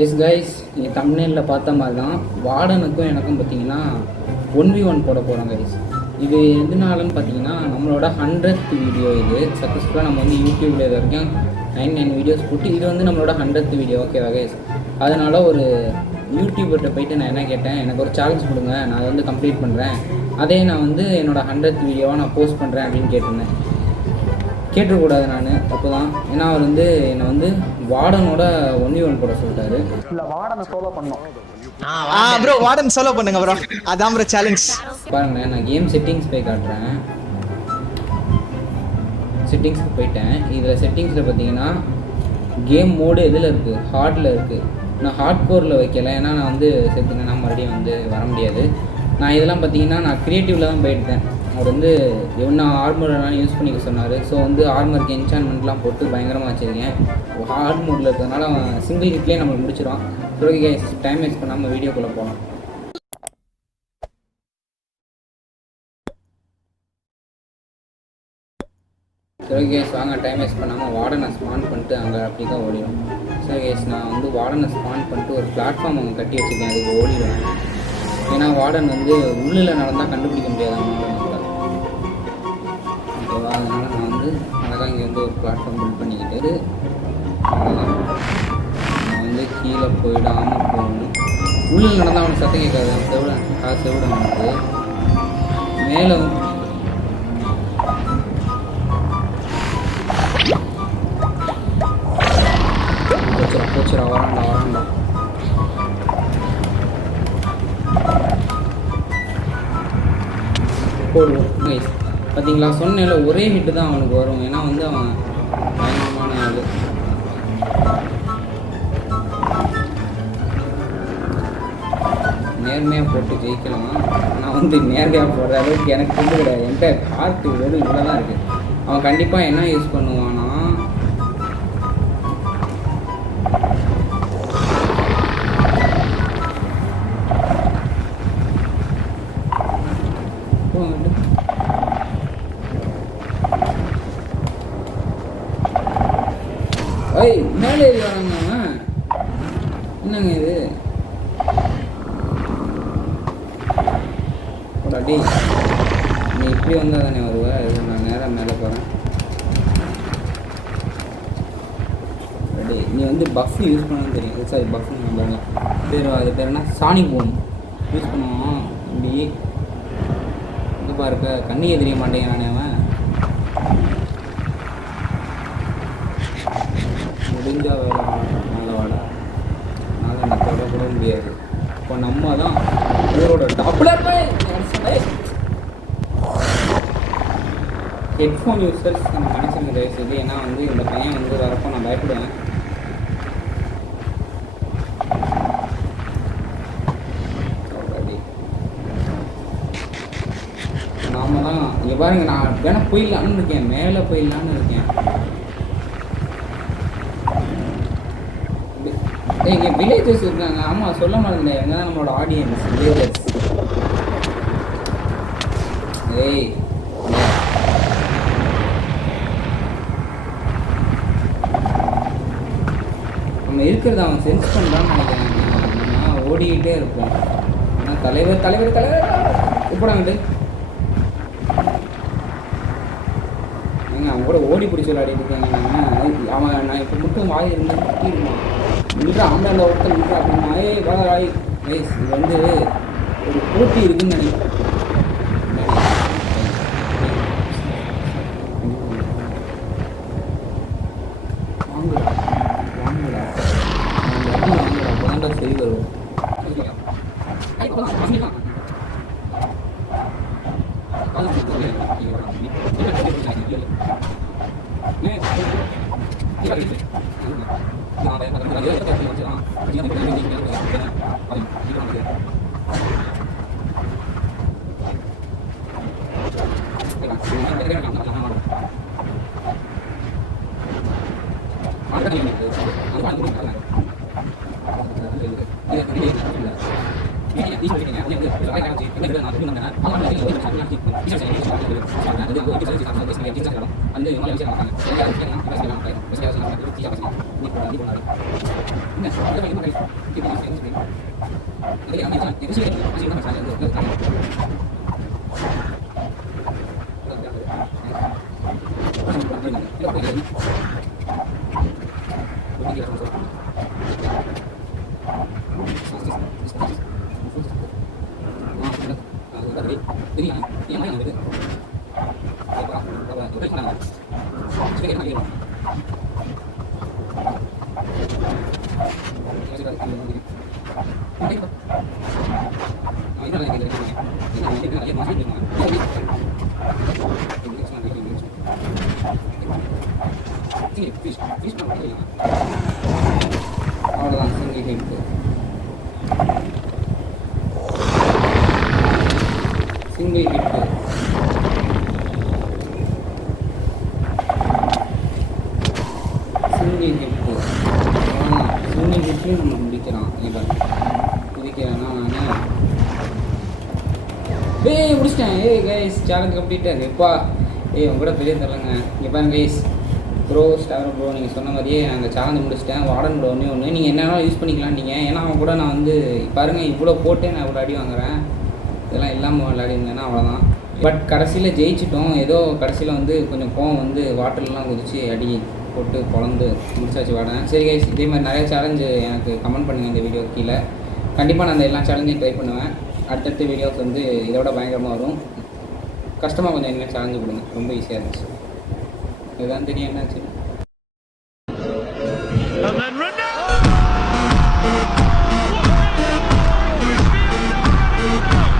S guys, நீங்கள் தம்ப்நெயிலில் பார்த்த மாதிரி தான் வார்டனுக்கும் எனக்கும் பார்த்தீங்கன்னா 1v1 போட போகிறோம் கைஸ். இது எதுனாலன்னு பார்த்தீங்கன்னா நம்மளோட 100th வீடியோ. இது சக்ஸஸ்ஃபுல்லாக நம்ம வந்து யூடியூப்பில் இது வரைக்கும் 99 வீடியோஸ் போட்டு இது வந்து நம்மளோட 100th வீடியோ. ஓகேவா கைஸ்? அதனால் ஒரு யூடியூபர்கிட்ட போயிட்டு நான் என்ன கேட்டேன், எனக்கு ஒரு சேலஞ்ச் கொடுங்க, நான் அதை வந்து கம்ப்ளீட் பண்ணுறேன், அதே நான் வந்து என்னோடய 100th வீடியோவாக நான் போஸ்ட் பண்ணுறேன் அப்படின்னு கேட்டிருந்தேன். கேட்டுக்கூடாது, நான் தப்பு தான். ஏன்னா அவர் வந்து என்னை வந்து வார்டனோட 1v1 போட சொல்லிட்டாரு. இல்லை, வார்டனை சோலோ பண்ணோம். ப்ரோ வார்டன் சோலோ பண்ணுங்க ப்ரோ, அதான் ப்ரோ சேலஞ்ச். பாருங்க, நான் கேம் செட்டிங்ஸ் போய் காட்டுறேன். செட்டிங்ஸ்க்கு போயிட்டேன். இதில் செட்டிங்ஸில் பார்த்தீங்கன்னா கேம் மோடு எதில் இருக்குது? ஹார்டில் இருக்குது. நான் ஹார்ட் கோரில் வைக்கலை, ஏன்னா நான் வந்து செத்துனா மறுபடியும் வந்து வர முடியாது. நான் இதெல்லாம் பார்த்தீங்கன்னா நான் க்ரியேட்டிவில் தான் போயிட்டேன். அவர் வந்து என்ன ஆர்மர்னாலும் யூஸ் பண்ணிக்க சொன்னார். ஸோ வந்து ஆர்மருக்கு என்சான்மெண்ட்லாம் போட்டு பயங்கரமாக வச்சுருக்கேன். ஹார்ட் மோடில் இருக்கிறதுனால அவன் சிங்கிள் ஹிட்லேயே நம்மளுக்கு முடிச்சிடுவான். ஓகே கைஸ், டைம் வேஸ்ட் பண்ணாமல் வீடியோக்குள்ளே போகலாம். சரி கேஸ், வாங்க டைம் வேஸ்ட் பண்ணாமல் வார்டனை ஸ்பான் பண்ணிட்டு அங்கே அப்படி தான் ஓடிடும். சரி கேஸ், நான் வந்து வார்டனை ஸ்பான் பண்ணிட்டு ஒரு பிளாட்ஃபார்ம் அங்கே கட்டி வச்சுருக்கேன், அதுக்கு ஓடிடுவேன். ஏன்னா வார்டன் வந்து உள்ளில் நடந்தால் கண்டுபிடிக்க முடியாது அவங்களால. ஓகேவா? அதனால் நான் வந்து அழகாக இங்கே வந்து ஒரு பிளாட்ஃபார்ம் பில்ட் பண்ணிக்கிட்டு அவ்வளோதான். நான் வந்து கீழே போயிடாமல் போகணும். உள்ளில் நடந்தால் அவனுக்கு சத்தம் கேட்காது. செவிட அவனுக்கு மேலே வந்து போச்சுடா, வரான்டா. போடுவோம் கைஸ். பார்த்தீங்களா, சொன்னேன்ல ஒரே ஹிட்டு தான் அவனுக்கு வரும். ஏன்னா வந்து அவன் பயங்கரமான ஆள். நேர்மையாக போட்டு ஜெயிக்கலாம். நான் வந்து நேர்மையாக போடுற அளவுக்கு எனக்கு கொண்டு கிடையாது. என்கிட்ட கார்ட்டு வெறும் இவ்வளோ தான் இருக்குது. அவன் கண்டிப்பாக என்ன யூஸ் பண்ணுவான்னா, மேலே ஏறி வராங்க. என்னங்க இது? டி, நீ இப்படி வந்தால் தானே வருவ? இது நான் நேராக மேலே போகிறேன். ரெடி, நீ வந்து பஃப் யூஸ் பண்ணணும்னு தெரியும். சாரி, பஃப் நம்ம பேர், அது பேர் என்ன, சானிக் பூம் யூஸ் பண்ணுவோம். இப்படி இதுப்பா இருக்க கண்ணியே தெரிய மாட்டேங்க. நானே அவன் முடிஞ்சா வேலை மேலே வாடா, அதனால் என்னை தொடக்கூட முடியாது. இப்போ நம்ம தான் ஊரோட டாப்பில் ஹெட்ஃபோன் யூஸர்ஸ் நம்ம மனுஷங்க தயவுசெய்து. ஏன்னா வந்து இந்த பையன் வந்து வரப்போ நான் பயப்படுவேன். நாம தான் இங்கே பாருங்க, நான் வேணா போயிடலான்னு இருக்கேன், மேலே போயிடலான்னு இருக்கேன். இங்கே வில்லேஜஸ் இருக்காங்க. ஆமாம், சொல்ல மாட்டேன், இவங்க தான் நம்மளோட ஆடியன்ஸ், வில்லேஜஸ். ஏய், நம்ம இருக்கிறத அவன் சென்ஸ் பண்ணுறான்னு நினைக்கிறேன். நம்ம ஓடிக்கிட்டே இருப்போம். ஆனால் தலைவர் தலைவர் தலைவர் கூப்பிடாங்கிட்டு ஏங்க, அவன் கூட ஓடி பிடிச்சி விளையாடிட்டு இருக்காங்க. அவன் நான் இப்போ மட்டும் வாய் இருந்தால் கட்டிடுவான். நின்றா ஆண்டாண்ட ஒருத்தர் நின்றா அப்படின்னா, வாய் வயசு. இது வந்து ஒரு போட்டி இருக்குன்னு நினைக்கிறேன். வாங்குடா வாங்குடா வாங்குடா, அப்போதான்டா சரி வரும். அவ்வளோதான் single hit. Single hit. Single hit. Single ஹிட்லையும் நம்ம முடிக்கிறான். இவன் குதிக்கிறான்னா நான் முடிச்சிட்டேன். கைஸ் சேலஞ்ச் கம்ப்ளீட்டாக எப்பா உங்க கூட பெரிய தரலங்க. இங்கே பாருங்க கைஸ், ப்ரோ ஸ்டார் ப்ரோ நீங்கள் சொன்ன மாதிரியே அந்த சேலஞ்சு முடிச்சிட்டேன். வார்டன் ப்ரோ ஒன்று நீங்கள் என்ன விஷயம் யூஸ் பண்ணிக்கலாம் நீங்கள். ஏன்னா அவன் கூட நான் வந்து பாருங்கள் இவ்வளோ போட்டே நான் இவ்வளோ அடி வாங்குறேன். இதெல்லாம் இல்லாமல் விளையாடி இருந்தேன்னா அவ்வளோதான். பட் கடைசியில் ஜெயிச்சிட்டோம். ஏதோ கடைசியில் வந்து கொஞ்சம் கோவம் வந்து வாட்டர்லாம் குதிச்சு அடி போட்டு பொழந்து முடிச்சாச்சு வாடேன். சரி கைஸ், இதே மாதிரி நிறைய சேலஞ்சு எனக்கு கமெண்ட் பண்ணுங்கள் இந்த வீடியோ கீழே. கண்டிப்பாக நான் அந்த எல்லா சேலஞ்சையும் ட்ரை பண்ணுவேன். அடுத்தடுத்த வீடியோஸ் வந்து இதோட பயங்கரமாக வரும். கஷ்டமாக கொஞ்சம் இனிமேல் சேலஞ்சு கொடுங்க. ரொம்ப ஈஸியாக இருந்துச்சு. இதுதான் தெரியும் என்னாச்சு.